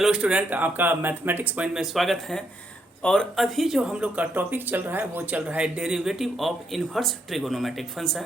Hello student, आपका mathematics point में स्वागत है। और अभी जो हम लोग का टॉपिक चल रहा है वो चल रहा है derivative of inverse trigonometric function,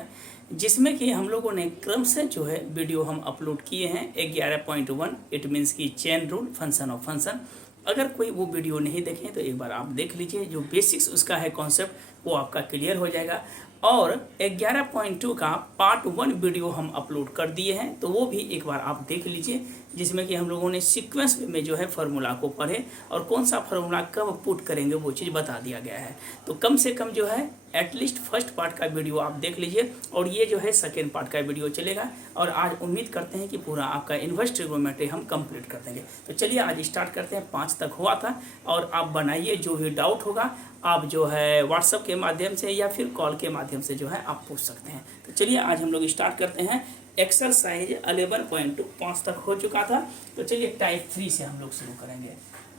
जिसमें कि हम लोगों ने क्रम से जो है वीडियो हम अपलोड किए हैं 11.1। इट मीन्स की chain rule function of function. अगर कोई वो वीडियो नहीं देखें तो एक बार आप देख लीजिए, जो बेसिक्स उसका है कॉन्सेप्ट वो आपका क्लियर हो जाएगा। और 11.2 का पार्ट 1 वीडियो हम अपलोड कर दिए हैं, तो वो भी एक बार आप देख लीजिए, जिसमें कि हम लोगों ने सीक्वेंस में जो है फार्मूला को पढ़े और कौन सा फार्मूला कब पुट करेंगे वो चीज़ बता दिया गया है। तो कम से कम जो है एटलीस्ट फर्स्ट पार्ट का वीडियो आप देख लीजिए, और ये जो है सेकेंड पार्ट का वीडियो चलेगा। और आज उम्मीद करते हैं कि पूरा आपका इन्वर्स ट्रिगोनोमेट्री हम कंप्लीट कर देंगे। तो चलिए आज स्टार्ट करते हैं। 5 तक हुआ था, और आप बनाइए, जो भी डाउट होगा आप जो है व्हाट्सएप के माध्यम से या फिर कॉल के माध्यम से जो है आप पूछ सकते हैं। तो चलिए आज हम लोग स्टार्ट करते हैं। एक्सरसाइज 11.2 5 तक हो चुका था, तो चलिए टाइप 3 से हम लोग शुरू करेंगे।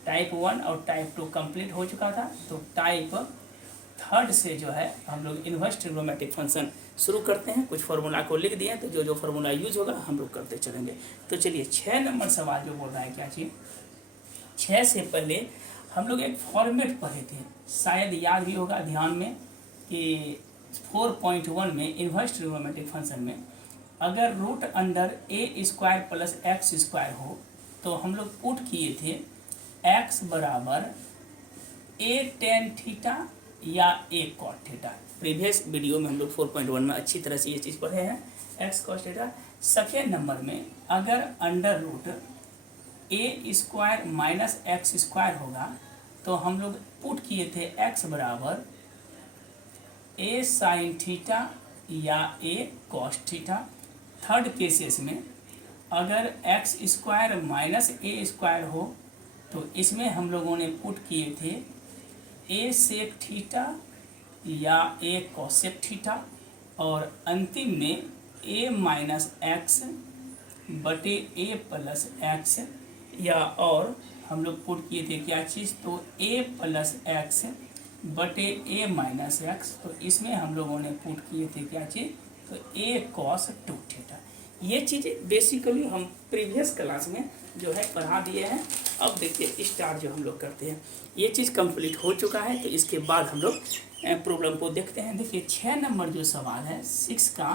टाइप 1 और टाइप 2 कंप्लीट हो चुका था, तो टाइप 3 से जो है हम लोग इन्वर्स ट्रिगोनोमेट्रिक फंक्शन शुरू करते हैं। कुछ फार्मूला को लिख दिए, तो जो जो फार्मूला यूज होगा हम लोग करते चलेंगे। तो चलिए 6 नंबर सवाल जो बोल रहा है, क्या चीज़ 6 से पहले हम लोग एक फॉर्मेट पढ़े थे, शायद याद भी होगा ध्यान में, कि 4.1 में इन्वर्स ट्रिगोनोमेट्रिक फंक्शन में अगर रूट अंडर ए स्क्वायर प्लस एक्स स्क्वायर हो तो हम लोग पुट किए थे एक्स बराबर ए टेन थीटा या ए कॉट थीटा। प्रीवियस वीडियो में हम लोग 4.1 में अच्छी तरह से ये चीज़ पढ़े हैं, x cot theta. Second number में अगर under root a square minus x square होगा तो हम लोग पुट किए थे एक्स बराबर ए साइन थीटा या ए कॉस थीटा। थर्ड केसेस में अगर एक्स स्क्वायर माइनस ए स्क्वायर हो तो इसमें हम लोगों ने पुट किए थे ए सेक थीटा या ए कॉसेक थीटा। और अंतिम में ए माइनस एक्स बटे ए प्लस एक्स, या और हम लोग पुट किए थे क्या चीज़, तो ए प्लस एक्स बटे ए माइनस एक्स। तो इसमें हम लोगों ने पुट किए थे क्या चीज़, तो ए कॉस 2 थीटा। ये चीज़ें बेसिकली हम प्रीवियस क्लास में जो है पढ़ा दिए हैं। अब देखिए स्टार्ट जो हम लोग करते हैं, ये चीज़ कंप्लीट हो चुका है। तो इसके बाद हम लोग प्रॉब्लम को देखते हैं। देखिए 6 नंबर जो सवाल है 6 का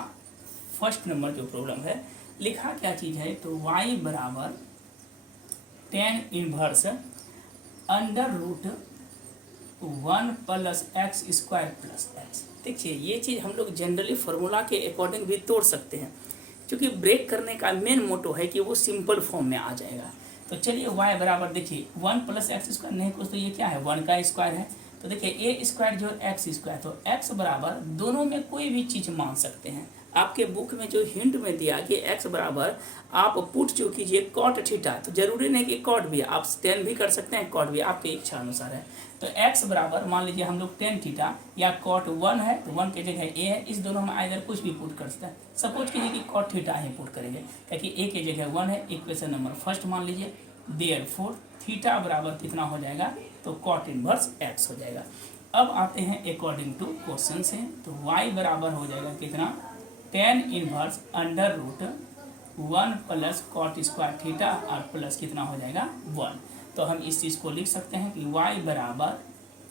फर्स्ट नंबर जो प्रॉब्लम है, लिखा क्या चीज़ है, तो y बराबर tan inverse under root 1 plus x square plus x. देखिए ये चीज़ हम लोग जनरली फार्मूला के अकॉर्डिंग भी तोड़ सकते हैं, क्योंकि ब्रेक करने का मेन मोटो है कि वो सिंपल फॉर्म में आ जाएगा। तो चलिए y बराबर देखिए 1 प्लस एक्स स्क्वायर नहीं कुछ, तो ये क्या है 1 का स्क्वायर है। तो देखिए ए स्क्वायर जो एक्स स्क्वायर, तो एक्स बराबर दोनों में कोई भी चीज़ मान सकते हैं। आपके बुक में जो हिंट में दिया कि एक्स बराबर आप पुट जो कीजिए कॉट थीटा, तो जरूरी नहीं कि कॉट भी, आप टेन भी कर सकते हैं, कॉट भी आपके इच्छा अनुसार है। तो एक्स बराबर मान लीजिए हम लोग टेन थीटा या कॉट 1 है, तो 1 की जगह ए है, इस दोनों में आइदर कुछ भी पुट कर सकते हैं। सपोज कीजिए कि कॉट थीटा ही पुट करेंगे, क्योंकि ए की जगह 1 है। इक्वेशन नंबर फर्स्ट मान लीजिए, देयरफॉर थीटा बराबर कितना हो जाएगा, तो कॉट इनवर्स एक्स हो जाएगा। अब आते हैं अकॉर्डिंग टू क्वेश्चन से, तो y बराबर हो जाएगा कितना, tan inverse under root 1 plus cot square theta और प्लस कितना हो जाएगा 1। तो हम इस चीज़ को लिख सकते हैं कि y बराबर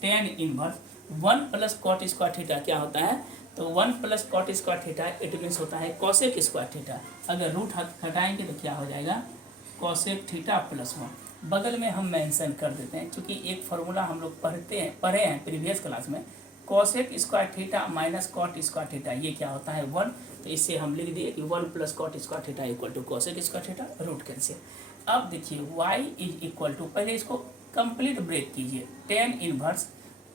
tan inverse 1 plus cot square theta क्या होता है, तो 1 plus cot square theta it means होता है कॉसेक स्क्वायर थीटा। अगर रूट हटाएंगे तो क्या हो जाएगा, कॉसेक थीटा प्लस 1। बगल में हम मेंशन कर देते हैं, क्योंकि एक फार्मूला हम लोग पढ़े हैं प्रीवियस क्लास में, cosec square theta minus cot square theta, ये क्या होता है 1। तो इससे हम लिख दिए कि 1 plus cot square theta equal to cosec square theta, root cancel. अब देखिए y इज इक्वल टू, पहले इसको कंप्लीट ब्रेक कीजिए, टेन इनवर्स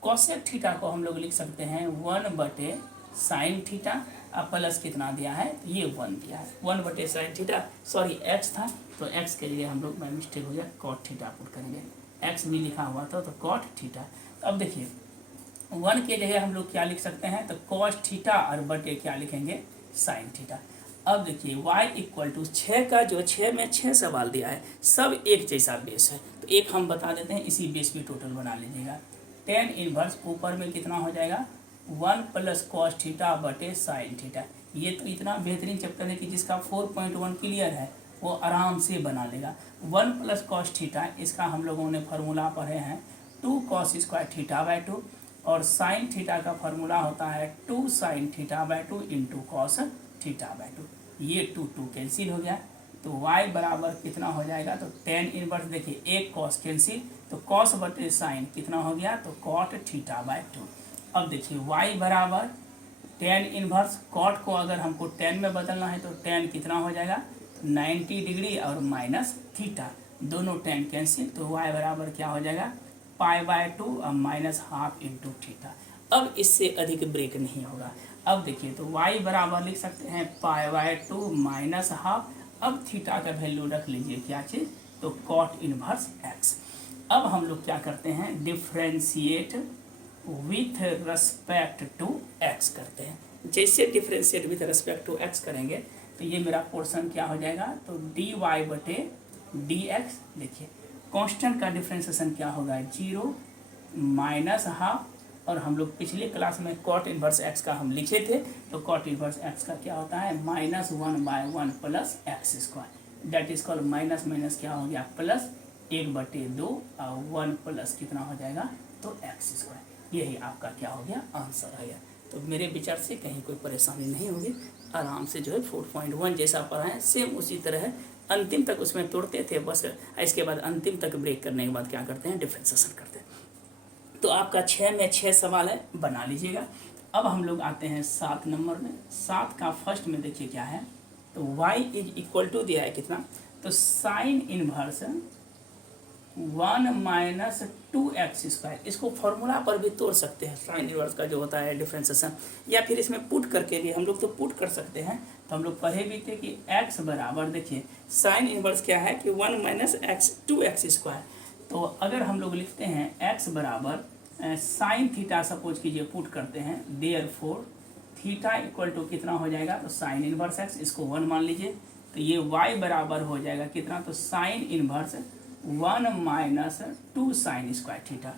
कॉसेक थीटा को हम लोग लिख सकते हैं 1 बटे साइन थीटा, अब प्लस कितना दिया है, ये 1 दिया है, 1 बटे साइन थीटा, सॉरी एक्स था तो एक्स के लिए हम लोग मिस्टेक हो गया, कॉट थीटा पुट करेंगे, एक्स भी लिखा हुआ था तो कॉट थीटा। अब देखिए 1 के जगह हम लोग क्या लिख सकते हैं, तो कॉस थीटा और बटे क्या लिखेंगे, साइन थीटा। अब देखिए y इक्वल टू 6 का जो 6 में 6 सवाल दिया है, सब एक जैसा बेस है, तो एक हम बता देते हैं, इसी बेस पे टोटल बना लीजिएगा। टेन इनवर्स ऊपर में कितना हो जाएगा, 1 प्लस कॉस थीटा बटे साइन थीटा। ये तो इतना बेहतरीन चैप्टर है कि जिसका 4.1 क्लियर है, वो आराम से बना लेगा। 1 प्लस कॉस थीटा, इसका हम लोगों ने फार्मूला पढ़े हैं 2 कॉस स्क्वायर थीटा बाय 2, और साइन थीटा का फार्मूला होता है 2 sine theta by 2 into cos theta by 2। ये 2 2 कैंसिल हो गया, तो y बराबर कितना हो जाएगा, तो टेन इनवर्स, देखिए एक कॉस कैंसिल, तो कॉस बटे साइन कितना हो गया, तो कॉट थीटा बाय 2। अब देखिए y बराबर टेन इनवर्स, कॉट को अगर हमको टेन में बदलना है तो टेन कितना हो जाएगा, 90 डिग्री और माइनस थीटा, दोनों टेन कैंसिल, तो y बराबर क्या हो जाएगा, पाई बाय 2 और माइनस हाफ इंटू थीटा। अब इससे अधिक ब्रेक नहीं होगा। अब देखिए तो y बराबर लिख सकते हैं पाई बाय 2 माइनस हाफ। अब थीटा का वैल्यू रख लीजिए क्या चीज़, तो कॉट इनवर्स x। अब हम लोग क्या करते हैं, differentiate with respect to x करते हैं। जैसे differentiate with respect to x करेंगे तो ये मेरा पोर्शन क्या हो जाएगा, तो dy बटे dx। देखिए कांस्टेंट का डिफ्रेंशिएशन क्या होगा, 0 माइनस हाफ, और हम लोग पिछले क्लास में कॉट इनवर्स x का हम लिखे थे, तो कॉट इनवर्स x का क्या होता है, -1/1 plus x square, that is called minus minus क्या हो गया प्लस 1/2 और 1 प्लस कितना हो जाएगा, तो एक्स स्क्वायर। यही आपका क्या हो गया, आंसर आ गया। तो मेरे विचार से कहीं कोई परेशानी नहीं होगी, आराम से जो है 4.1 जैसा पढ़ा है सेम उसी तरह है, अंतिम तक उसमें तोड़ते थे बस, इसके बाद अंतिम तक ब्रेक करने के बाद क्या करते हैं, डिफ्रेंशिएशन करते हैं। तो आपका 6 में 6 सवाल है, बना लीजिएगा। अब हम लोग आते हैं 7 नंबर में। 7 का फर्स्ट में देखिए क्या है, तो y इज इक्वल टू दिया है कितना, तो sine inverse 1 minus 2x square, इसको फॉर्मूला पर भी तोड़ सकते हैं साइन इनवर्स का जो होता है डिफ्रेंशिएशन, या फिर इसमें पुट करके भी हम लोग तो पुट कर सकते हैं। तो हम लोग पढ़े भी थे कि x बराबर, देखिए साइन इनवर्स क्या है कि 1 माइनस एक्स 2x स्क्वायर, तो अगर हम लोग लिखते हैं x बराबर साइन थीटा, सपोज कीजिए पुट करते हैं, देयरफॉर थीटा इक्वल टू कितना हो जाएगा, तो साइन इनवर्स x, इसको 1 मान लीजिए, तो ये y बराबर हो जाएगा कितना, तो sine inverse 1 minus 2 sine square theta.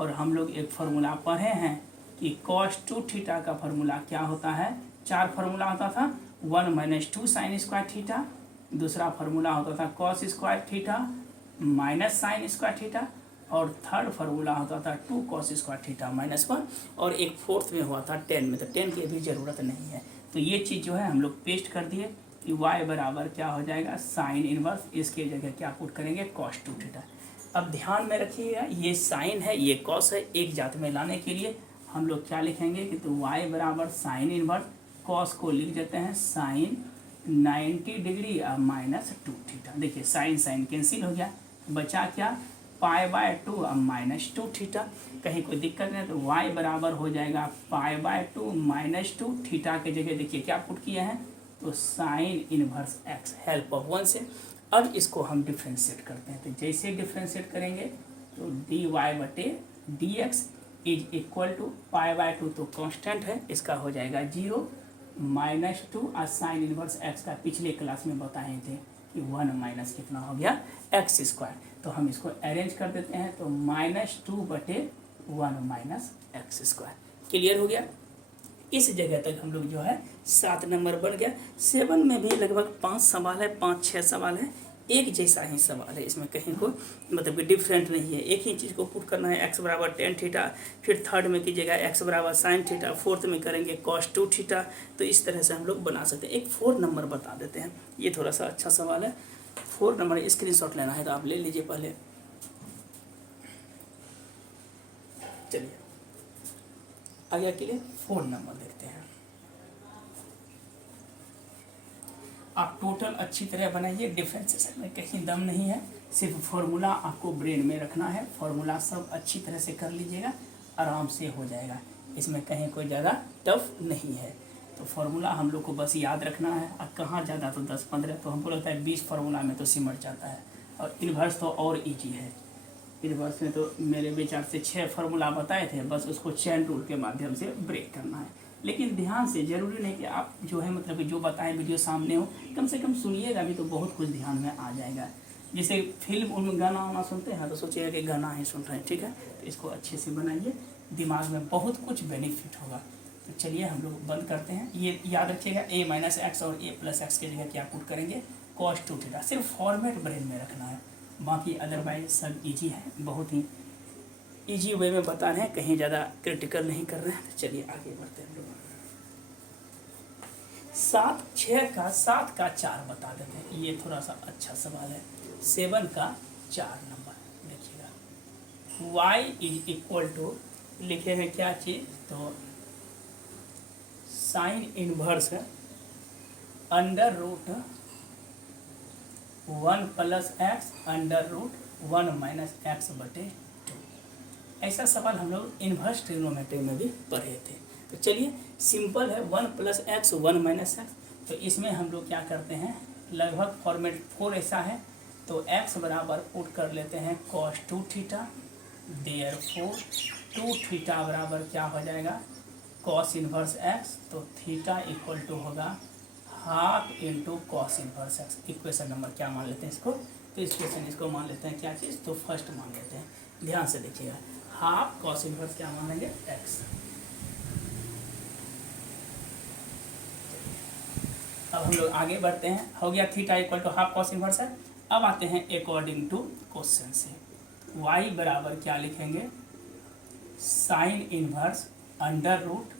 और हम लोग एक फार्मूला पढ़े हैं कि कॉस 2 थीटा का फार्मूला क्या होता है, 4 फार्मूला होता था, 1 माइनस 2 साइन स्क्वायर थीटा, दूसरा फार्मूला होता था cos square theta minus sine square theta, और थर्ड फार्मूला होता था 2 कॉस स्क्वायर थीटा माइनस 1, और एक फोर्थ में हुआ था 10 में, तो 10 की भी ज़रूरत नहीं है। तो ये चीज़ जो है हम लोग पेस्ट कर दिए कि y बराबर क्या हो जाएगा, साइन इनवर्स, इसके जगह क्या पुट करेंगे, कॉस 2 थीटा। अब ध्यान में रखिएगा ये साइन है ये कॉस है, एक जात में लाने के लिए हम लोग क्या लिखेंगे कि तो y बराबर साइन इनवर्स, कॉस को लिख देते हैं साइन 90 डिग्री और माइनस 2 थीटा। देखिए साइन साइन कैंसिल हो गया, बचा क्या, पाई बाय 2 और माइनस 2 थीटा। कहीं कोई दिक्कत नहीं, तो y बराबर हो जाएगा पाई बाय 2 माइनस 2 थीटा के जगह देखिए क्या पुट किया है, तो sine inverse x help of 1 से। अब इसको हम डिफ्रेंशिएट करते हैं, तो जैसे डिफ्रेंशिएट करेंगे तो dy बटे dx is equal to pi by 2, तो कांस्टेंट है, इसका हो जाएगा 0 माइनस 2 और साइन इनवर्स x का पिछले क्लास में बताए थे कि 1 माइनस कितना हो गया, एक्स स्क्वायर। तो हम इसको अरेंज कर देते हैं, तो -2 बटे 1 माइनस एक्स स्क्वायर। क्लियर हो गया, इस जगह तक हम लोग जो है 7 नंबर बन गया। 7 में भी लगभग 5 सवाल है, 5-6 सवाल है, एक जैसा ही सवाल है, इसमें कहीं को मतलब कि डिफरेंट नहीं है, एक ही चीज़ को पुट करना है, x बराबर टेन थीटा, फिर थर्ड में कीजिएगा x बराबर साइन थीटा, फोर्थ में करेंगे कॉस 2 थीटा। तो इस तरह से हम लोग बना सकते हैं। एक 4 नंबर बता देते हैं, ये थोड़ा सा अच्छा सवाल है। 4 नंबर स्क्रीनशॉट लेना है तो आप ले लीजिए पहले। चलिए आगे के लिए 4 नंबर देखते हैं। आप टोटल अच्छी तरह बनाइए, डिफ्रेंशिएशन में कहीं दम नहीं है, सिर्फ फार्मूला आपको ब्रेन में रखना है, फार्मूला सब अच्छी तरह से कर लीजिएगा, आराम से हो जाएगा, इसमें कहीं कोई ज़्यादा टफ नहीं है। तो फार्मूला हम लोग को बस याद रखना है, और कहाँ ज़्यादा तो 10-15, तो हमको लगता है 20 फार्मूला में तो सिमट जाता है, और इन्वर्स तो और ईजी है। इन्वर्स में तो मेरे विचार से 6 फार्मूला बताए थे, बस उसको चेन रूल के माध्यम से ब्रेक करना है। लेकिन ध्यान से, ज़रूरी नहीं कि आप जो है मतलब कि जो बताएं वीडियो सामने हो, कम से कम सुनिएगा भी तो बहुत कुछ ध्यान में आ जाएगा। जैसे फिल्म उनमें गाना वाना सुनते हैं तो सोचिएगा कि गाना ही सुन रहे हैं, ठीक है। तो इसको अच्छे से बनाइए, दिमाग में बहुत कुछ बेनिफिट होगा। तो चलिए हम लोग बंद करते हैं। ये याद रखिएगा a माइनस एक्स और a प्लस एक्स की जगह क्या पुट करेंगे, कॉस 2 थीटा। सिर्फ फॉर्मेट ब्रेन में रखना है, बाकी अदरवाइज सब इजी है, बहुत ही इजी वे में बता रहे हैं, कहीं ज़्यादा क्रिटिकल नहीं कर रहे हैं। तो चलिए आगे बढ़ते हैं लोग। 7 का 4 बता देते हैं, ये थोड़ा सा अच्छा सवाल है। 7 का 4 नंबर देखिएगा, y इज इक्वल टू लिखे हैं क्या चीज़, तो sine inverse under root 1 plus x under root 1 minus x बटे 2। ऐसा सवाल हम लोग इन्वर्स ट्रिग्नोमेट्री में भी पढ़े थे। तो चलिए सिंपल है, 1 प्लस एक्स 1 माइनस एक्स। तो इसमें हम लोग क्या करते हैं, लगभग फॉर्मेट 4 ऐसा है, तो x बराबर पुट कर लेते हैं cos 2 थीटा, देयरफॉर 2 थीटा बराबर क्या हो जाएगा cos इनवर्स x, तो थीटा इक्वल टू होगा half into cos inverse x. Equation number क्या मान लेते हैं इसको, तो इक्वेशन इसको मान लेते हैं क्या चीज़, तो फर्स्ट मान लेते हैं। ध्यान से देखिएगा, हाफ कॉस इनवर्स क्या मान लेंगे एक्स। अब हम लोग आगे बढ़ते हैं, हो गया theta equal to half cos inverse है। अब आते हैं अकॉर्डिंग टू क्वेश्चन से, y बराबर क्या लिखेंगे, sine inverse under root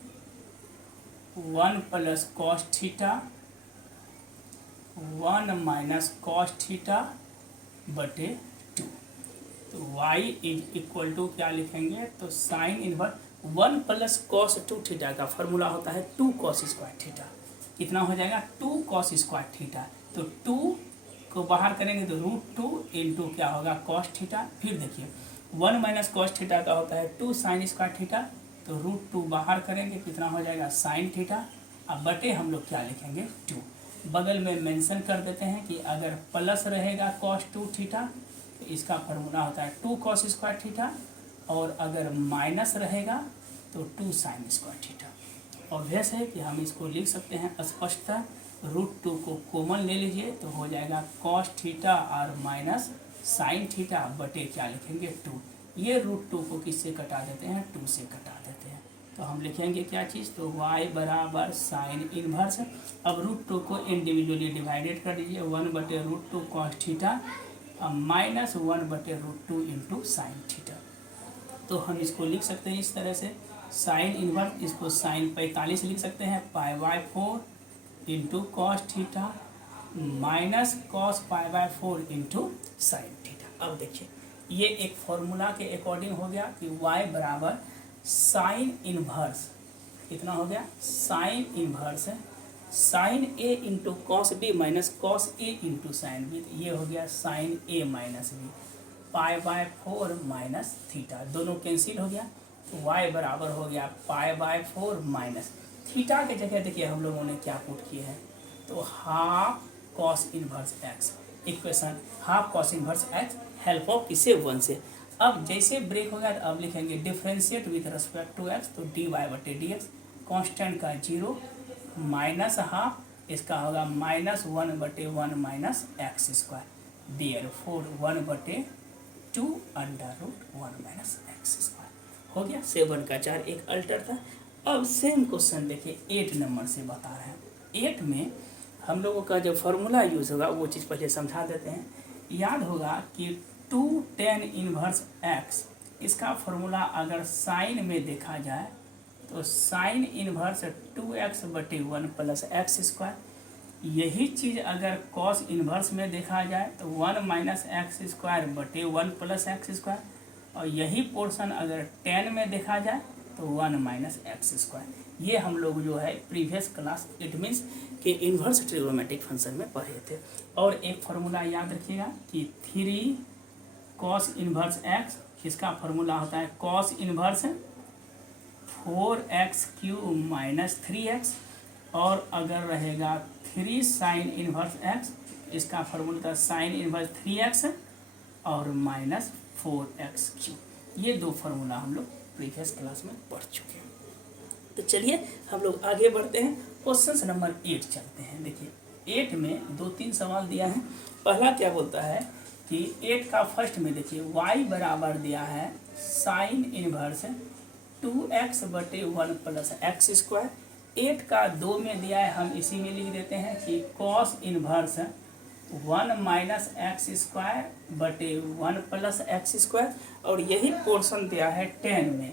1 plus cos theta 1 minus cos theta बटे 2। तो y इज इक्वल टू क्या लिखेंगे, तो sine inverse 1 plus cos 2 theta का फॉर्मूला होता है 2 कॉस स्क्वायर थीटा। कितना हो जाएगा 2 कॉस स्क्वायर थीटा, तो 2 को बाहर करेंगे तो रूट 2 इंटू क्या होगा कॉस थीटा। फिर देखिए 1 माइनस कॉस थीटा का होता है 2 साइन स्क्वायर थीटा, तो रूट 2 बाहर करेंगे कितना हो जाएगा साइन थीटा। अब बटे हम लोग क्या लिखेंगे 2। बगल में मेंशन कर देते हैं कि अगर प्लस रहेगा cos 2 थीटा तो इसका फार्मूला होता है 2 cos स्क्वायर थीटा, और अगर माइनस रहेगा तो 2 साइन स्क्वायर थीटा। ऑब्वियस है कि हम इसको लिख सकते हैं स्पष्टतः, रूट 2 को कॉमन ले लीजिए तो हो जाएगा cos थीटा और माइनस साइन थीटा बटे क्या लिखेंगे 2। ये रूट 2 को किससे कटा देते हैं 2 से कटा देते हैं, तो हम लिखेंगे क्या चीज़, तो y बराबर साइन इनवर्स। अब रूट 2 को इंडिविजुअली डिवाइडेड कर दीजिए, 1 बटे रूट 2 कॉस थीटा माइनस 1 बटे रूट 2 इंटू साइन थीटा। तो हम इसको लिख सकते हैं इस तरह से, साइन इनवर्स, इसको साइन 45 लिख सकते हैं π/4 into cos theta minus cos π/4 into sine theta. अब देखिए ये एक फॉर्मूला के अकॉर्डिंग हो गया कि y बराबर साइन इनवर्स कितना हो गया, साइन इनवर्स है sine A into cos B minus cos A into sine B, तो ये हो गया sine A minus B π/4 minus theta, दोनों कैंसिल हो गया, तो y बराबर हो गया π/4 माइनस थीटा के जगह देखिए हम लोगों ने क्या पुट किए हैं, तो half cos inverse x. Equation half cos inverse x help of किसे 1 से। अब जैसे ब्रेक हो गया तो अब लिखेंगे differentiate with respect to x, तो dy बटे डी एक्स, कॉन्स्टेंट का 0 माइनस हाफ, इसका होगा माइनस 1 बटे 1 माइनस एक्स स्क्वायर, देयरफॉर 1 बटे 2 under root 1 minus x square. हो गया 7 का 4 एक अल्टर था। अब सेम क्वेश्चन देखिए 8 नंबर से बता रहे हैं। 8 में हम लोगों का जो फॉर्मूला यूज़ होगा वो चीज़ पहले समझा देते हैं। याद होगा कि 2 tan इनवर्स x, इसका फॉर्मूला अगर साइन में देखा जाए तो साइन इनवर्स 2x बटे 1 प्लस एक्स स्क्वायर। यही चीज़ अगर कॉस इनवर्स में देखा जाए तो 1 माइनस एक्स स्क्वायर बटे 1 प्लस एक्स स्क्वायर, और यही पोर्शन अगर tan में देखा जाए तो 1 माइनस एक्स स्क्वायर। ये हम लोग जो है प्रीवियस क्लास इट मीन्स के इन्वर्स ट्रिग्नोमेट्रिक फंक्शन में पढ़े थे। और एक फार्मूला याद रखिएगा कि 3 कॉस इनवर्स एक्स, इसका फार्मूला होता है cos inverse 4x cube minus 3x, और अगर रहेगा 3 साइन इनवर्स x, इसका फार्मूला होता है साइन इनवर्स 3x और माइनस 4x क्यूब। ये 2 फार्मूला हम लोग प्रीवियस क्लास में पढ़ चुके हैं। तो चलिए हम लोग आगे बढ़ते हैं, क्वेश्चन नंबर 8 चलते हैं। देखिए 8 में 2-3 सवाल दिया है। पहला क्या बोलता है कि 8 का फर्स्ट में देखिए y बराबर दिया है साइन इनवर्स 2x बटे 1 प्लस एक्स स्क्वायर। 8 का 2 में दिया है, हम इसी में लिख देते हैं कि cos inverse 1 minus x square बटे 1 प्लस एक्स स्क्वायर, और यही पोर्शन दिया है 10 में।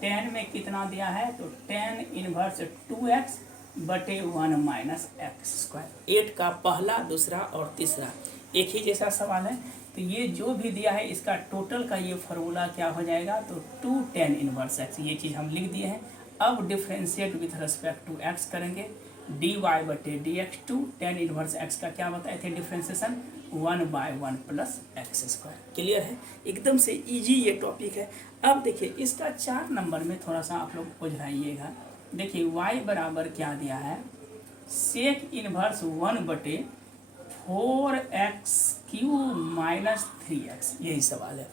10 में कितना दिया है, तो 10 इनवर्स 2x बटे 1 माइनस एक्स स्क्वायर। 8 का पहला, दूसरा और तीसरा एक ही जैसा सवाल है। तो ये जो भी दिया है इसका टोटल का ये फार्मूला क्या हो जाएगा, तो 2 10 इनवर्स एक्स, ये चीज़ हम लिख दिए हैं। अब differentiate with respect to x करेंगे, डी वाई बटे डी एक्स, 2 10 इनवर्स एक्स का क्या बताए थे differentiation, 1/1 plus x square. Clear है, एकदम से इजी ये टॉपिक है। अब देखिए इसका 4 नंबर में थोड़ा सा आप लोग बुझाइएगा। देखिए y बराबर क्या दिया है, सेक इनवर्स 1 बटे 4x क्यूब माइनस 3x, यही सवाल है।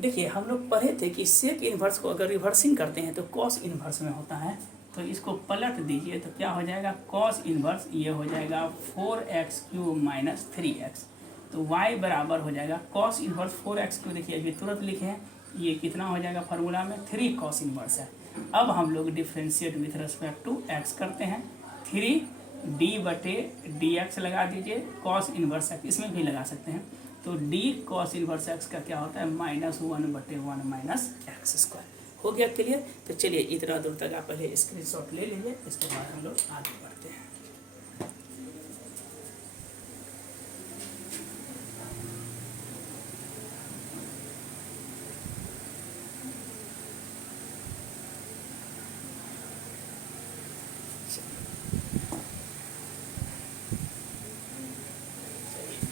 देखिए हम लोग पढ़े थे कि सेक इन्वर्स को अगर रिवर्सिंग करते हैं तो कॉस इन्वर्स में होता है, तो इसको पलट दीजिए तो क्या हो जाएगा, कॉस इन्वर्स ये हो जाएगा 4x क्यूब माइनस 3x। तो y बराबर हो जाएगा कॉस इन्वर्स 4x क्यूब, देखिए अभी तुरंत लिखे हैं, ये कितना हो जाएगा फार्मूला में 3 कॉस इन्वर्स है। अब हम लोग differentiate with respect to x करते हैं, 3 डी बटे डी एक्स लगा दीजिए, कॉस इन्वर्स एक्स इसमें भी लगा सकते हैं। तो डी कॉस इन्वर्स एक्स का क्या होता है, -1 बटे 1 माइनस एक्स स्क्वायर। हो गया क्लियर। तो चलिए इतना दूर तक आप पहले स्क्रीनशॉट ले लीजिए, इसके बाद हम लोग आगे बढ़ते हैं।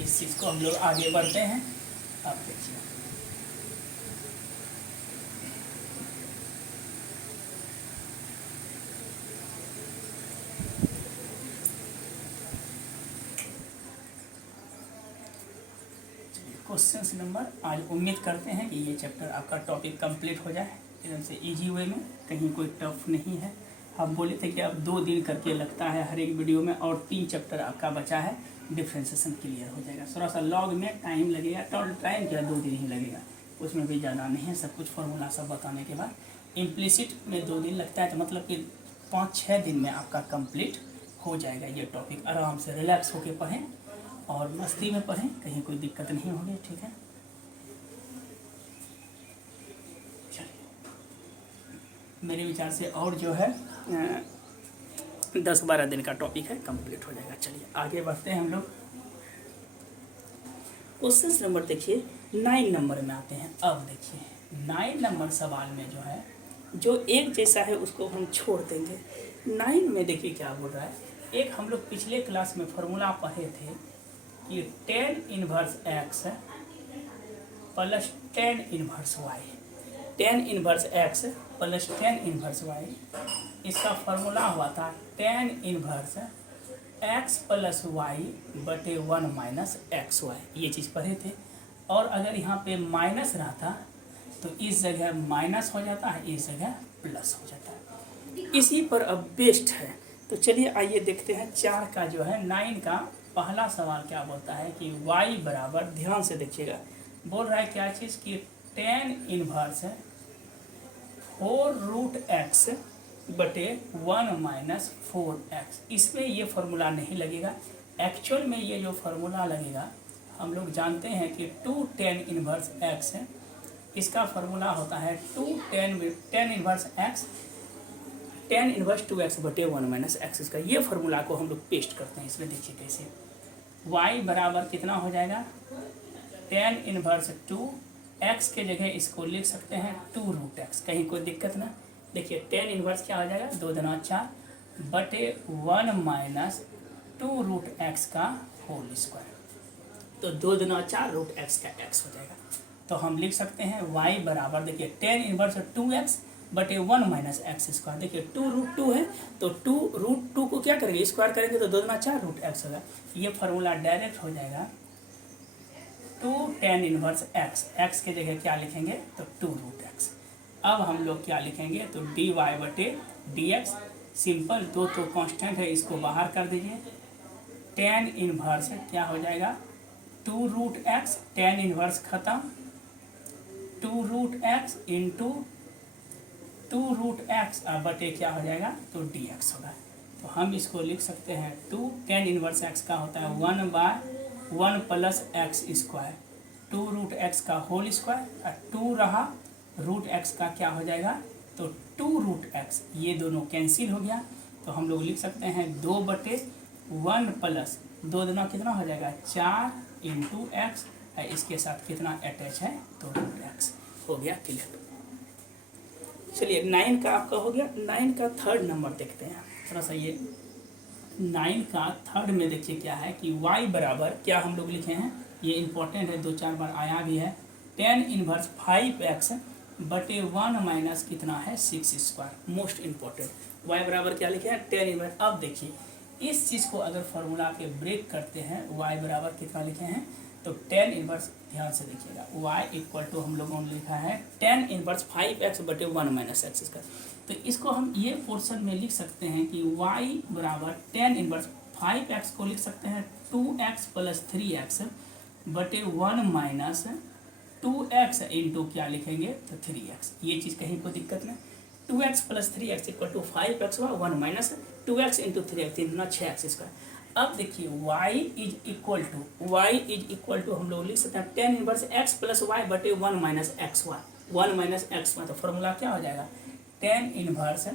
इस चीज़ को हम लोग आगे बढ़ते हैं। अब देखिए क्वेश्चन नंबर, आज उम्मीद करते हैं कि ये चैप्टर आपका टॉपिक कंप्लीट हो जाए एकदम से इजी वे में, कहीं कोई टफ नहीं है। हम बोले थे कि अब 2 दिन करके लगता है हर एक वीडियो में, और 3 चैप्टर आपका बचा है, डिफ्रेंसिएशन क्लियर हो जाएगा। थोड़ा सा लॉग में टाइम लगेगा, टाइम क्या 2 दिन ही लगेगा, उसमें भी ज़्यादा नहीं है। सब कुछ फार्मूला सब बताने के बाद इम्प्लिसिट में 2 दिन लगता है, तो मतलब कि 5-6 दिन में आपका कंप्लीट हो जाएगा ये टॉपिक। आराम से रिलैक्स होकर पढ़ें और मस्ती में पढ़ें, कहीं कोई दिक्कत नहीं होगी, ठीक है। मेरे विचार से और जो है 10-12 दिन का टॉपिक है, कंप्लीट हो जाएगा। चलिए आगे बढ़ते हैं हम लोग। क्वेश्चन नंबर देखिए 9 नंबर में आते हैं। अब देखिए 9 नंबर सवाल में जो है, जो एक जैसा है उसको हम छोड़ देंगे। 9 में देखिए क्या बोल रहा है, एक हम लोग पिछले क्लास में फार्मूला पढ़े थे कि 10 inverse x plus 10 inverse y, 10 inverse x plus 10 inverse y, इसका फार्मूला हुआ था 10 इनवर्स एक्स प्लस वाई बटे 1 माइनस एक्स वाई, ये चीज़ पढ़े थे। और अगर यहाँ पे माइनस रहता तो इस जगह माइनस हो जाता है, इस जगह प्लस हो जाता है। इसी पर अब बेस्ड है। तो चलिए आइए देखते हैं 4 का जो है 9 का पहला सवाल क्या बोलता है कि y बराबर, ध्यान से देखिएगा, बोल रहा है क्या चीज़ कि 10 इनवर्स 4 रूट एक्स बटे 1 माइनस 4x। इसमें ये फार्मूला नहीं लगेगा, एक्चुअल में ये जो फार्मूला लगेगा, हम लोग जानते हैं कि 2 10 इनवर्स x है, इसका फार्मूला होता है 2 10 इनवर्स x 10 इनवर्स 2x बटे 1 माइनस एक्स। इसका ये फार्मूला को हम लोग पेस्ट करते हैं इसमें। देखिए कैसे, y बराबर कितना हो जाएगा, 10 इनवर्स 2 x के जगह इसको लिख सकते हैं 2 रूट एक्स, कहीं कोई दिक्कत ना। देखिए 10 इनवर्स क्या हो जाएगा, 2 दूना 4 बटे 1 माइनस 2 रूट एक्स का होल स्क्वायर, तो 2 दूना 4 रूट एक्स का x हो जाएगा। तो हम लिख सकते हैं y बराबर, देखिए 10 इनवर्स 2x बटे 1 माइनस एक्स स्क्वायर। देखिए 2 रूट 2 है, तो 2 रूट 2 को क्या करेंगे, स्क्वायर करेंगे तो 2 दूना 4 रूट एक्स होगा। ये फार्मूला डायरेक्ट हो जाएगा 2 10 इनवर्स x के जगह क्या लिखेंगे, तो 2 रूट एक्स। अब हम लोग क्या लिखेंगे, तो डी वाई बटे डी एक्स, सिंपल, 2 तो कांस्टेंट है, इसको बाहर कर दीजिए। 10 इनवर्स क्या हो जाएगा, 2 रूट एक्स, 10 इनवर्स खत्म, 2 root x into 2 root x बटे क्या हो जाएगा, तो डी एक्स होगा। तो हम इसको लिख सकते हैं 2 10 इनवर्स एक्स का होता है 1 by 1 plus x square, 2 root x का होल स्क्वायर और 2 रहा रूट एक्स का क्या हो जाएगा, तो 2 रूट एक्स, ये दोनों कैंसिल हो गया। तो हम लोग लिख सकते हैं 2/1 प्लस 2 दूना कितना हो जाएगा 4 इंटू एक्स, इसके साथ कितना अटैच है तो रूट एक्स। हो गया क्लियर। चलिए 9 का आपका हो गया। 9 का थर्ड नंबर देखते हैं थोड़ा सा। ये 9 का थर्ड में देखिए क्या है कि y बराबर क्या हम लोग लिखे हैं, ये इंपॉर्टेंट है, 2-4 बार आया भी है। tan इनवर्स 5x बटे 1 माइनस कितना है 6 स्क्वायर, मोस्ट इंपॉर्टेंट। y बराबर क्या लिखे हैं tan इनवर्स। अब देखिए इस चीज़ को अगर फॉर्मूला के ब्रेक करते हैं, y बराबर कितना लिखे हैं तो tan इनवर्स, ध्यान से देखिएगा, y इक्वल टू हम लोगों ने लिखा है tan इनवर्स 5x बटे 1 माइनस एक्स स्क्वायर। तो इसको हम ये पोर्शन में लिख सकते हैं कि y बराबर tan इनवर्स 5x को लिख सकते हैं 2x प्लस 3x बटे 1 माइनस 2x इंटू क्या लिखेंगे तो 3x। ये चीज़ कहीं कोई दिक्कत नहीं। 2x plus 3x equal to 5x हुआ 1 माइनस 2x इंटू 3x, 3 गुना 6x स्क्वायर। अब देखिए y इज इक्वल टू हम लोग लिख सकते हैं tan inverse x plus y बटे 1 minus x y, 1 minus x y. तो फॉर्मूला क्या हो जाएगा tan इनवर्स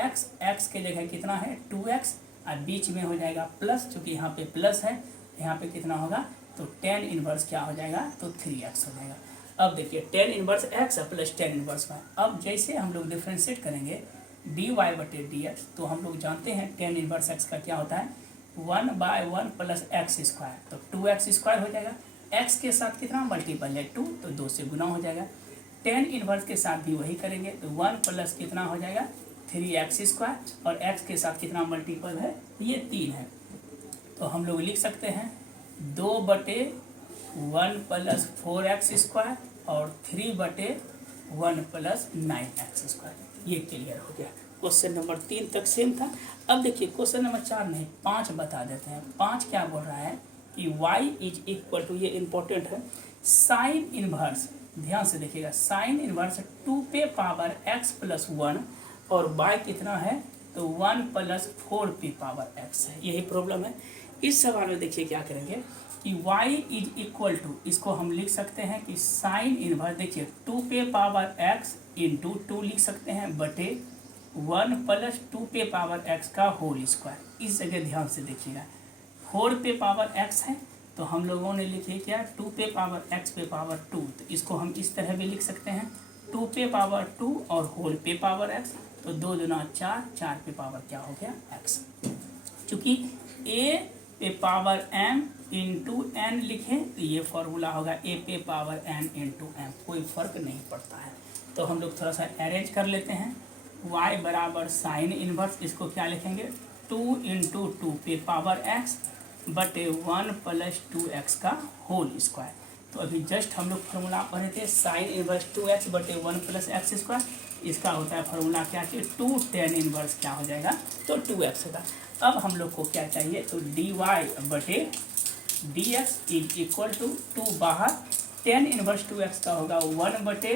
x के जगह कितना है 2x और बीच में हो जाएगा प्लस, चूँकि यहाँ पे प्लस है, यहाँ पे कितना होगा तो tan इनवर्स क्या हो जाएगा तो 3x हो जाएगा। अब देखिए tan inverse x plus tan inverse y। अब जैसे हम लोग डिफ्रेंशिएट करेंगे dy बटे dx, तो हम लोग जानते हैं tan इनवर्स x का क्या होता है 1/1 प्लस एक्स स्क्वायर, तो 2x स्क्वायर हो जाएगा। x के साथ कितना मल्टीपल है 2, तो 2 से गुना हो जाएगा। tan इनवर्स के साथ भी वही करेंगे तो 1 प्लस कितना हो जाएगा 3x स्क्वायर, और x के साथ कितना मल्टीपल है ये 3 है। तो हम लोग लिख सकते हैं 2/1 प्लस 4x स्क्वायर और 3/1 प्लस 9x स्क्वायर। ये क्लियर हो गया। क्वेश्चन नंबर 3 तक सेम था। अब देखिए क्वेश्चन नंबर 4 नहीं 5 बता देते हैं। 5 क्या बोल रहा है कि y इज इक्वल टू, ये इंपॉर्टेंट है, साइन इनवर्स, ध्यान से देखिएगा, साइन इनवर्स 2 पे पावर x प्लस 1 और y कितना है तो 1 प्लस 4 पे पावर x है। यही प्रॉब्लम है। इस सवाल में देखिए क्या करेंगे कि y इज इक्वल टू, इसको हम लिख सकते हैं कि साइन इनवर्स, देखिए 2 पे पावर x इंटू 2 लिख सकते हैं बटे 1 प्लस 2 पे पावर x का होल स्क्वायर। इस जगह ध्यान से देखिएगा 4 पे पावर x है, तो हम लोगों ने लिखे क्या 2 पे पावर x पे पावर 2, तो इसको हम इस तरह भी लिख सकते हैं 2 पे पावर 2 और होल पे पावर x, तो 2 दूना 4, 4 पे पावर क्या हो गया x। चूँकि a पे पावर m इंटू n लिखें तो ये फॉर्मूला होगा a पे पावर n इंटू m, कोई फर्क नहीं पड़ता है। तो हम लोग थोड़ा सा अरेंज कर लेते हैं। y बराबर साइन इनवर्स, इसको क्या लिखेंगे 2 इंटू 2 पे पावर x बटे 1 प्लस 2x का होल स्क्वायर। तो अभी जस्ट हम लोग फॉर्मूला पढ़े थे साइन इनवर्स 2x बटे 1 प्लस एक्स स्क्वायर, इसका होता है फॉर्मूला क्या कि 2 tan इनवर्स क्या हो जाएगा तो 2x होगा। अब हम लोग को क्या चाहिए तो dy बटे dx इज इक्वल टू 2 बाहर, tan इनवर्स 2x का होगा 1 बटे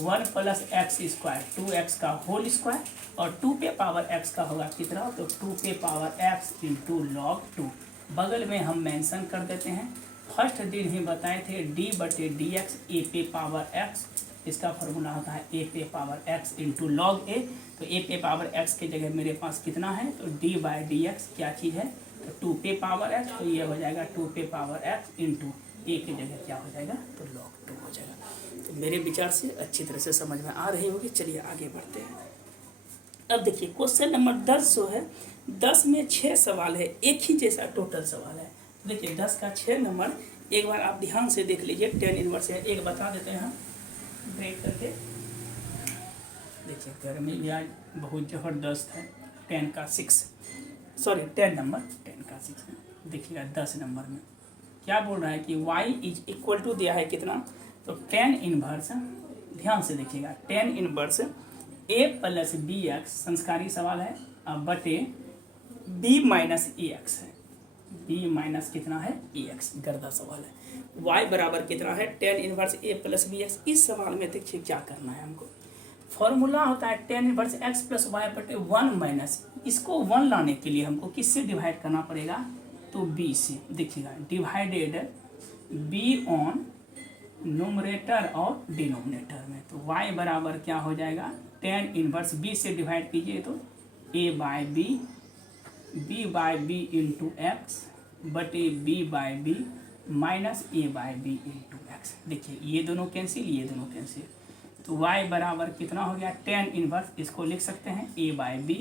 1 प्लस एक्स स्क्वायर 2x का होल स्क्वायर, और 2 पे पावर x का होगा कितना तो 2 पे पावर x इंटू लॉग 2। बगल में हम मेंशन कर देते हैं, फर्स्ट दिन ही बताए थे d बटे डी एक्स ए पे पावर x, इसका फॉर्मूला होता है a पे power x into log a। तो a पे पावर x के जगह मेरे पास कितना है तो d बाई डी एक्स क्या चीज़ है तो 2 पे पावर x, तो ये हो जाएगा 2 पे पावर x इंटू a की जगह क्या हो जाएगा तो लॉग 2 हो जाएगा। तो मेरे विचार से अच्छी तरह से समझ में आ रही होगी। चलिए आगे बढ़ते हैं। अब देखिए क्वेश्चन नंबर 10 जो है 10 में 6 सवाल है, एक ही जैसा टोटल सवाल है। देखिए 10 का 6 नंबर एक बार आप ध्यान से देख लीजिए। tan इनवर्स है, एक बता देते हैं हम ब्रेक करके। देखिए गर्मी भी आज बहुत ज़बरदस्त है। 10 का 6 नंबर 10 का 6 है। देखिएगा 10 नंबर में क्या बोल रहा है कि y इज इक्वल टू दिया है कितना तो tan इनवर्स, ध्यान से देखिएगा tan inverse a plus b x, संस्कारी सवाल है, अब बटे b माइनस ए एक्स है, b माइनस कितना है ए एक्स, गर्दा सवाल है। y बराबर कितना है tan inverse a plus b x. इस सवाल में देखिए क्या करना है हमको, फॉर्मूला होता है tan inverse x plus y बटे 1 माइनस, इसको 1 लाने के लिए हमको किससे डिवाइड करना पड़ेगा तो बी से देखिएगा डिवाइडेड बी ऑन नोमरेटर और डिनोमिनेटर में, तो y बराबर क्या हो जाएगा, tan इनवर्स b से डिवाइड कीजिए तो a by b, b by b into x बटे b by b minus a by b into x. देखिए ये दोनों कैंसिल, ये दोनों कैंसिल, तो y बराबर कितना हो गया, tan इनवर्स, इसको लिख सकते हैं a by b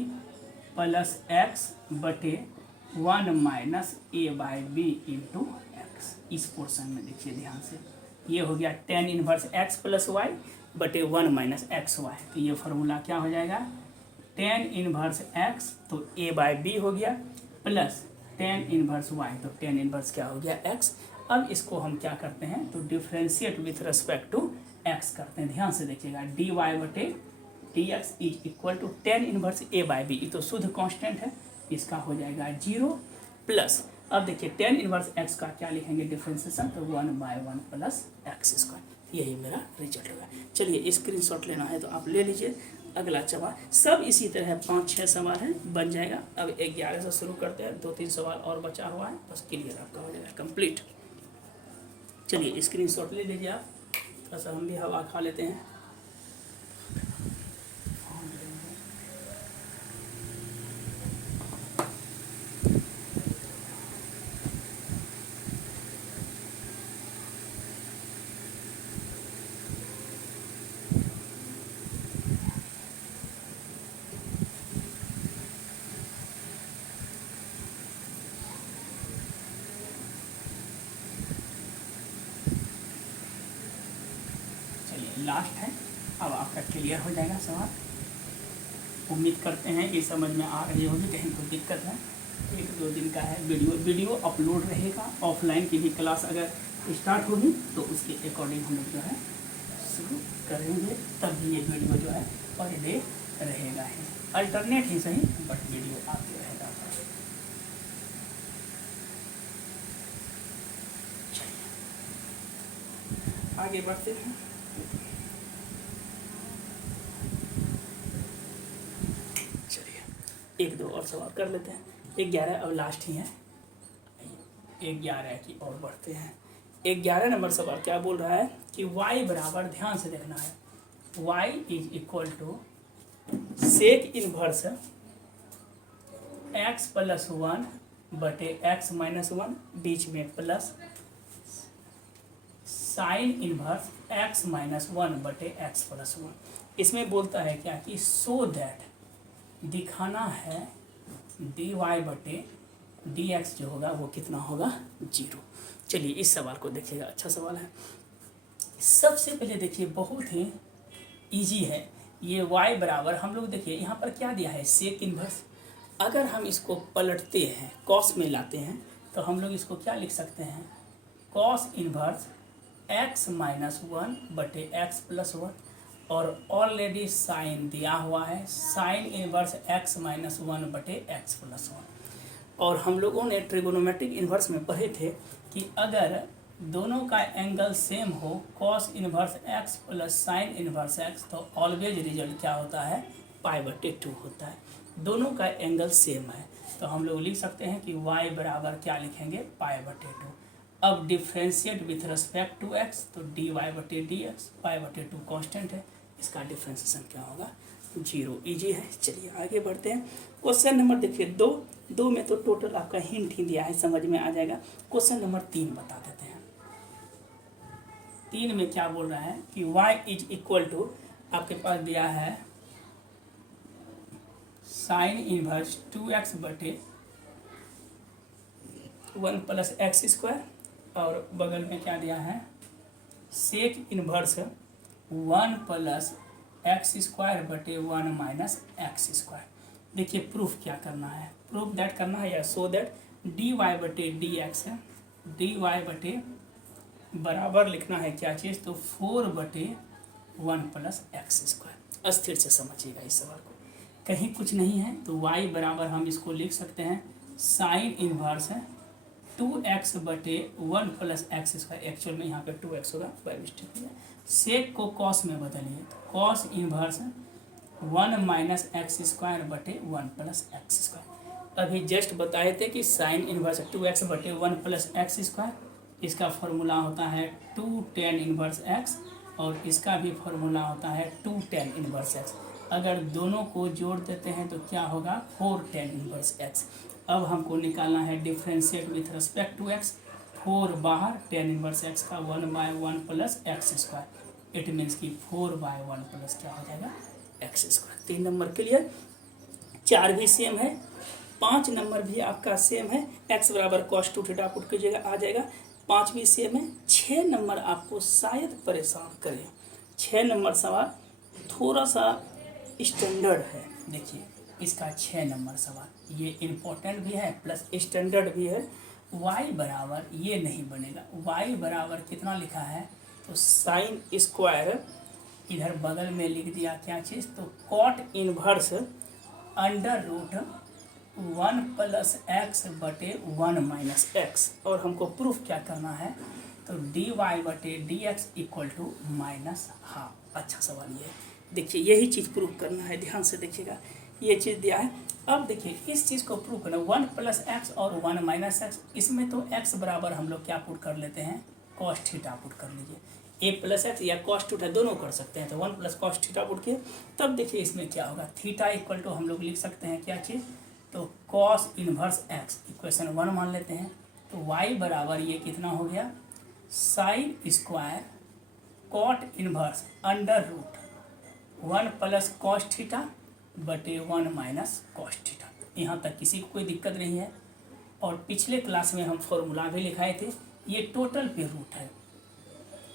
plus x बटे 1 minus a by b into x. इस पोर्शन में देखिए ध्यान से, ये हो गया tan inverse x plus y बटे 1 माइनस एक्स वाई, तो ये फार्मूला क्या हो जाएगा, tan इनवर्स x तो a बाय बी हो गया प्लस tan इनवर्स y तो tan इनवर्स क्या हो गया x। अब इसको हम क्या करते हैं, तो differentiate with respect to x करते हैं। ध्यान से देखिएगा, dy बटे dx is equal to tan inverse a by b, ये तो शुद्ध कांस्टेंट है, इसका हो जाएगा 0 प्लस, अब देखिए tan इनवर्स x का क्या लिखेंगे डिफ्रेंसिएशन, तो 1 बाय 1 प्लस एक्स स्क्वायर, यही मेरा रिजल्ट होगा। चलिए स्क्रीनशॉट लेना है तो आप ले लीजिए। अगला सवाल सब इसी तरह 5-6 सवाल है, बन जाएगा। अब 11 से शुरू करते हैं, 2-3 सवाल और बचा हुआ है, बस क्लियर आपका हो जाएगा कंप्लीट। चलिए स्क्रीनशॉट ले लीजिए आप, थोड़ा सा हम भी हवा खा लेते हैं। लास्ट है, अब आपका क्लियर हो जाएगा सवाल। उम्मीद करते हैं कि समझ में आ रही होगी, कहीं कोई दिक्कत है। 1-2 दिन का है, वीडियो अपलोड रहेगा। ऑफलाइन की भी क्लास अगर स्टार्ट होगी तो उसके अकॉर्डिंग हम लोग जो है शुरू करेंगे, तब भी ये वीडियो जो है पर डे रहेगा ही, अल्टरनेट ही सही बट वीडियो आते रहेगा। आगे बढ़ते हैं। चलिए 1-2 और सवाल कर लेते हैं। 11 अब लास्ट ही है, 11 की ओर बढ़ते हैं। 11 नंबर सवाल क्या बोल रहा है कि y बराबर, ध्यान से देखना है, y is equal to sec inverse x plus 1 बटे x माइनस 1, बीच में plus sine inverse x minus 1 बटे x प्लस 1। इसमें बोलता है क्या कि सो दैट दिखाना है dy बटे dx जो होगा वो कितना होगा, 0। चलिए इस सवाल को देखिएगा, अच्छा सवाल है। सबसे पहले देखिए बहुत ही इजी है ये, y बराबर हम लोग देखिए यहाँ पर क्या दिया है, सेक इनवर्स। अगर हम इसको पलटते हैं, कॉस में लाते हैं, तो हम लोग इसको क्या लिख सकते हैं, कॉस इनवर्स x माइनस 1 बटे x प्लस 1, और ऑलरेडी साइन दिया हुआ है, साइन इनवर्स x माइनस 1 बटे x प्लस 1। और हम लोगों ने ट्रिगोनोमेट्रिक इन्वर्स में पढ़े थे कि अगर दोनों का एंगल सेम हो, cos inverse x plus sine inverse x, तो ऑलवेज रिजल्ट क्या होता है, पाई बटे 2 होता है। दोनों का एंगल सेम है, तो हम लोग लिख सकते हैं कि y बराबर क्या लिखेंगे, पाई बटे 2। अब differentiate with respect to x, तो dy बटे dx, पाई बटे 2 कॉन्स्टेंट है, इसका डिफ्रेंशिएशन क्या होगा, 0। इजी है। चलिए आगे बढ़ते हैं। क्वेश्चन नंबर देखिए 2 में तो टोटल आपका हिंट ही दिया है, समझ में आ जाएगा। क्वेश्चन नंबर 3 बता देते हैं। 3 में क्या बोल रहा है कि y इज इक्वल टू, आपके पास दिया है साइन इनवर्स 2x बटे 1 प्लस एक्स स्क्वायर, और बगल में क्या दिया है, sec inverse 1 plus x square बटे 1 माइनस एक्स स्क्वायर। देखिए प्रूफ क्या करना है, प्रूफ दैट करना है या सो दैट डी वाई बटे डी एक्स है, डी वाई बटे बराबर लिखना है क्या चीज़, तो 4 बटे 1 प्लस एक्स स्क्वायर। अस्थिर से समझिएगा इस सवाल को, कहीं कुछ नहीं है, तो y बराबर हम इसको लिख सकते हैं साइन इनवर्स है 2x बटे 1 प्लस एक्स स्क्वायर, एक्चुअल में यहाँ पे 2x होगा, बाय मिस्टेक हो गया। सेक को कॉस में बदलिए, तो cos inverse 1 minus x square बटे 1 प्लस एक्स स्क्वायर। अभी जस्ट बताए थे कि साइन इनवर्स 2x बटे 1 प्लस एक्स स्क्वायर, इसका फॉर्मूला होता है 2 tan इनवर्स x, और इसका भी फॉर्मूला होता है 2 tan इनवर्स x। अगर दोनों को जोड़ देते हैं तो क्या होगा 4 tan इनवर्स x। अब हमको निकालना है differentiate with respect to x। 4 बाहर, tan इनवर्स x का 1/1 plus x square, it means कि 4/1 प्लस क्या हो जाएगा एक्स स्क्वायर। 3 number clear. 4 भी सेम है, 5 नंबर भी आपका सेम है, x बराबर cos 2 थीटा पुट कीजिएगा आ जाएगा। 5 भी सेम है। 6 नंबर आपको शायद परेशान करे। 6 नंबर सवाल थोड़ा सा स्टैंडर्ड है। देखिए इसका 6 नंबर सवाल ये इम्पोर्टेंट भी है प्लस स्टैंडर्ड भी है। y बराबर ये नहीं बनेगा, y बराबर कितना लिखा है तो साइन स्क्वायर, इधर बगल में लिख दिया क्या चीज़ तो cot inverse under root 1 plus x बटे 1 माइनस एक्स, और हमको प्रूफ क्या करना है तो डी वाई बटे d x equal to minus half. अच्छा सवाल ये है, देखिए यही चीज़ प्रूफ करना है, ध्यान से देखिएगा ये चीज़ दिया है। अब देखिए इस चीज़ को प्रूफ करना 1 प्लस एक्स और 1 माइनस एक्स, इसमें तो x बराबर हम लोग क्या पुट कर लेते हैं कॉस थीटा पुट कर लीजिए। a प्लस एक्स या कॉस थीटा दोनों कर सकते हैं, तो 1 प्लस कॉस थीटा पुट किए। तब देखिए इसमें क्या होगा थीटा इक्वल टू हम लोग लिख सकते हैं क्या चीज़ तो कॉस इनवर्स एक्स, इक्वेशन 1 मान लेते हैं। तो y बराबर ये कितना हो गया sine square cot inverse under root 1 plus cos theta बटे 1 माइनस कॉस थीटा। यहाँ तक किसी को कोई दिक्कत नहीं है। और पिछले क्लास में हम फॉर्मूला भी लिखाए थे, ये टोटल पे रूट है,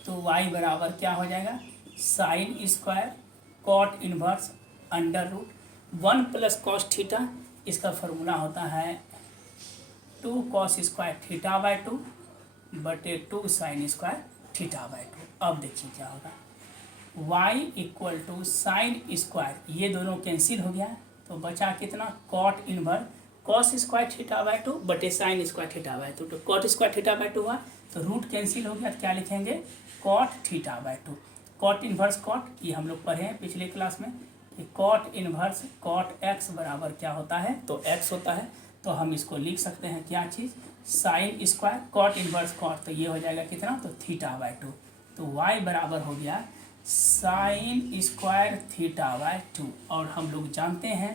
तो y बराबर क्या हो जाएगा sine square cot inverse under root 1 plus cos theta, इसका फॉर्मूला होता है 2 कॉस स्क्वायर थीटा बाय 2 बटे 2 साइन स्क्वायर थीटा बाय 2। अब देखिए क्या होगा y equal to sine square, ये दोनों कैंसिल हो गया तो बचा कितना cot inverse cos square theta by 2 बटे साइन स्क्वायर थीटा बाय 2, तो कॉट स्क्वायर थीटा बाय 2 हुआ तो रूट कैंसिल हो गया, तो क्या लिखेंगे cot theta by 2। Cot inverse cot ये हम लोग पढ़े हैं पिछले क्लास में कि कॉट इनवर्स कॉट एक्स बराबर क्या होता है तो एक्स होता है, तो हम इसको लिख सकते हैं क्या चीज़ sine square cot inverse cot, तो ये हो जाएगा कितना तो थीटा बाय 2। तो y बराबर हो गया साइन स्क्वायर थीटा बाय 2, और हम लोग जानते हैं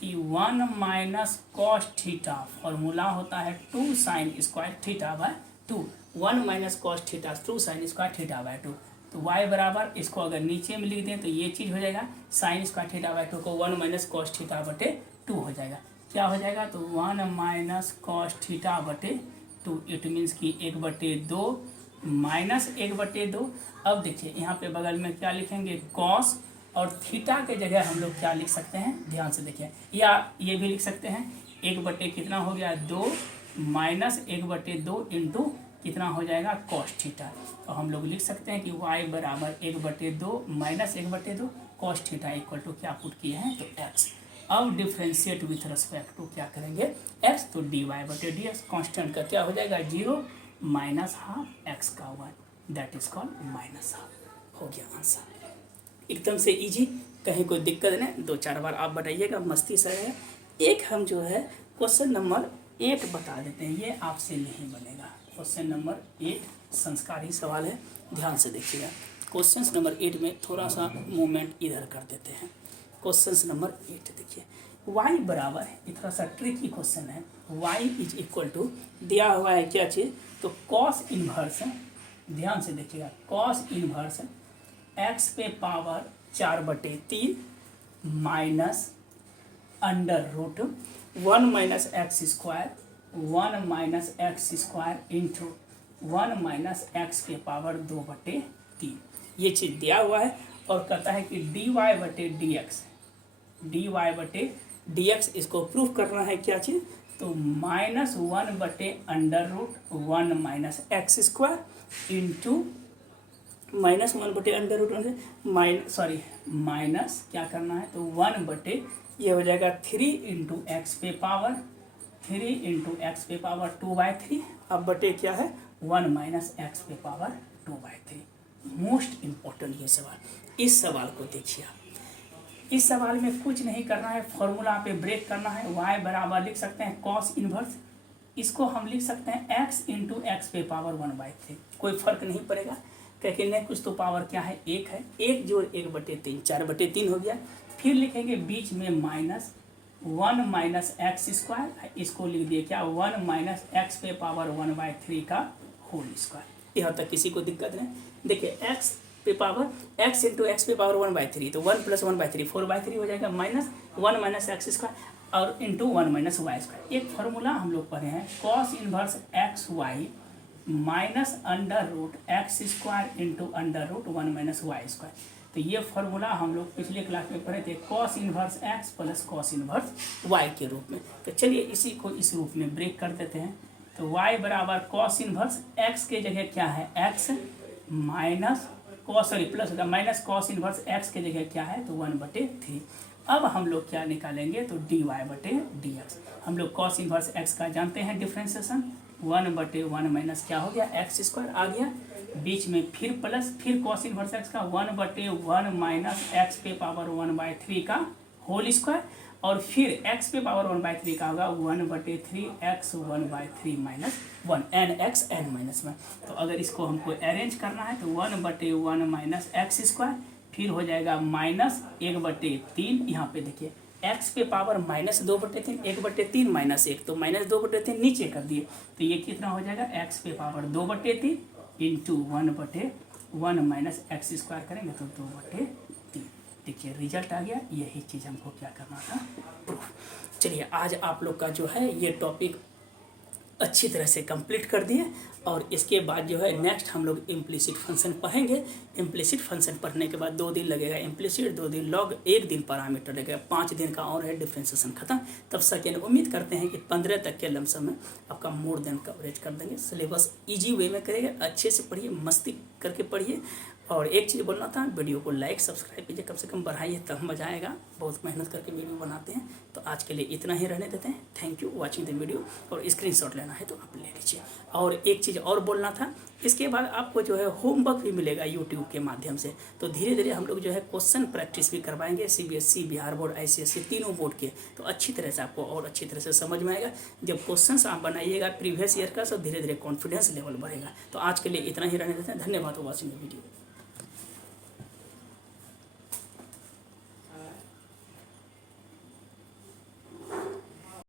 कि 1 माइनस कॉस थीटा फॉर्मूला होता है 2 sine square theta by 2, 1 minus cos theta 2 sine square theta by 2। तो y बराबर इसको अगर नीचे में लिख दें तो ये चीज़ हो जाएगा साइन स्क्वायर थीटा बाय 2 को 1 माइनस कॉस थीटा बटे 2 हो जाएगा। क्या हो जाएगा तो 1 माइनस कॉस थीटा बटे 2, इट मीन्स कि 1/2 माइनस 1/2। अब देखिए यहाँ पे बगल में क्या लिखेंगे कॉस, और थीटा के जगह हम लोग क्या लिख सकते हैं ध्यान से देखिए, या ये भी लिख सकते हैं 1 कितना हो गया 2 माइनस 1/2 इंटू कितना हो जाएगा कॉस थीटा। तो हम लोग लिख सकते हैं कि y बराबर 1/2 minus 1/2 cos theta equal to क्या पुट किए हैं तो x। अब डिफ्रेंशिएट विथ रिस्पेक्ट टू क्या करेंगे x, तो dy बटे डी एक्स कॉन्स्टेंट का क्या हो जाएगा 0 माइनस हाफ एक्स का 1, that is called minus half. हो गया आंसर, एकदम से इजी, कहीं कोई दिक्कत नहीं। 2-4 बार आप बताइएगा, मस्ती से है। एक हम जो है क्वेश्चन नंबर 8 बता देते हैं, ये आपसे नहीं बनेगा। क्वेश्चन नंबर 8 संस्कारी सवाल है, ध्यान से देखिएगा। क्वेश्चन नंबर 8 में थोड़ा सा मूवमेंट इधर कर देते हैं। क्वेश्चन नंबर 8 देखिए y बराबर है, ये थोड़ा सा ट्रिकी क्वेश्चन है। y इज इक्वल टू दिया हुआ है क्या चीज़ तो कॉस इनवर्स, ध्यान से देखिएगा कॉस इनवर्स x पे power 4/3 minus under root 1 minus x square 1 minus x square into 1 minus x पे पावर 2/3, ये चीज़ दिया हुआ है। और कहता है कि dy बटे डी एक्स इसको प्रूफ करना है क्या चीज़ तो -1 बटे under root 1 minus x square into -1 बटे अंडर रूट माइनस क्या करना है तो 1 बटे ये हो जाएगा 3 इंटू एक्स पे पावर 2/3, अब बटे क्या है 1 माइनस एक्स पे पावर 2/3। मोस्ट इम्पोर्टेंट ये सवाल, इस सवाल को देखिए आप। इस सवाल में कुछ नहीं करना है, फॉर्मूला पे ब्रेक करना है। y बराबर लिख सकते हैं कॉस इन्वर्स, इसको हम लिख सकते हैं x इंटू एक्स पे पावर 1/3। कोई फर्क नहीं पड़ेगा क्योंकि नहीं कुछ तो पावर क्या है, एक है, 1 जोड़ 1/3 4/3 हो गया। फिर लिखेंगे बीच में -1 माइनस एक्स स्क्वायर, इसको लिख दिए क्या 1 माइनस एक्स पे पावर 1/3 का होल स्क्वायर। यहाँ तक किसी को दिक्कत नहीं। देखिए x पे पावर x इंटू एक्स पे पावर 1/3, तो 1 + 1/3 4/3 हो जाएगा, -1 माइनस एक्स स्क्वायर और इंटू 1 माइनस वाई स्क्वायर। एक फॉर्मूला हम लोग पढ़े हैं cos inverse x y minus under root x square into under root 1 minus y square. तो ये फॉर्मूला हम लोग पिछले क्लास में पढ़े थे, cos inverse x plus cos inverse y के रूप में। तो चलिए इसी को इस रूप में ब्रेक कर देते हैं। तो y बराबर कॉस इन्वर्स x के जगह क्या है x माइनस कॉस प्लस होगा माइनस कॉस इन्वर्स x के जगह क्या है तो 1/3। अब हम लोग क्या निकालेंगे तो dy/dx। हम लोग कॉस इन्वर्स x का जानते हैं डिफ्रेंसिएशन, 1/1 माइनस क्या हो गया एक्स स्क्वायर आ गया, बीच में फिर प्लस, फिर कॉस इन्वर्स x का 1/1 माइनस एक्स पे पावर 1/3 का होल स्क्वायर, और फिर x पे पावर 1/3 का होगा 1/3 x 1/3 minus 1 n x n minus 1। तो अगर इसको हमको अरेंज करना है तो 1/1 माइनस एक्स स्क्वायर, फिर हो जाएगा -1/3। यहाँ पे देखिए x पे पावर -2/3 1/3 -1, तो -2/3 नीचे कर दिए, तो ये कितना हो जाएगा x पे power 2/3 into 1/1 minus x square करेंगे तो 2/3। देखिए रिजल्ट आ गया। यही चीज़ हमको क्या करना था, प्रूफ। चलिए आज आप लोग का जो है ये टॉपिक अच्छी तरह से कंप्लीट कर दिए, और इसके बाद जो है नेक्स्ट हम लोग इम्प्लिसिट फंक्शन पढ़ेंगे। इम्प्लिसिट फंक्शन पढ़ने के बाद 2 दिन लगेगा इम्प्लिसिट, 2 दिन लॉग, 1 दिन पैरामीटर लगेगा, 5 दिन का और है डिफ्रेंसिएशन खत्म। तब सेकेंड उम्मीद करते हैं कि 15 तक के लमसम में आपका मोर देन कवरेज कर देंगे। सिलेबस ईजी वे में करेंगे, अच्छे से पढ़िए, मस्ती करके पढ़िए। और एक चीज़ बोलना था, वीडियो को लाइक सब्सक्राइब कीजिए, कम से कम बढ़ाइए तब मजा आएगा। बहुत मेहनत करके वीडियो बनाते हैं। तो आज के लिए इतना ही रहने देते हैं। Thank you watching the video. और स्क्रीनशॉट लेना है तो आप ले लीजिए। और एक चीज़ और बोलना था, इसके बाद आपको जो है होमवर्क भी मिलेगा यूट्यूब के माध्यम से। तो धीरे धीरे हम लोग जो है क्वेश्चन प्रैक्टिस भी करवाएंगे, CBSE, बिहार बोर्ड, ICSE तीनों बोर्ड के। तो अच्छी तरह से आपको और अच्छी तरह से समझ में आएगा। जब क्वेश्चन आप बनाइएगा प्रीवियस ईयर का, तो धीरे धीरे कॉन्फिडेंस लेवल बढ़ेगा। तो आज के लिए इतना ही रहने देते हैं। धन्यवाद फॉर वॉचिंग द वीडियो।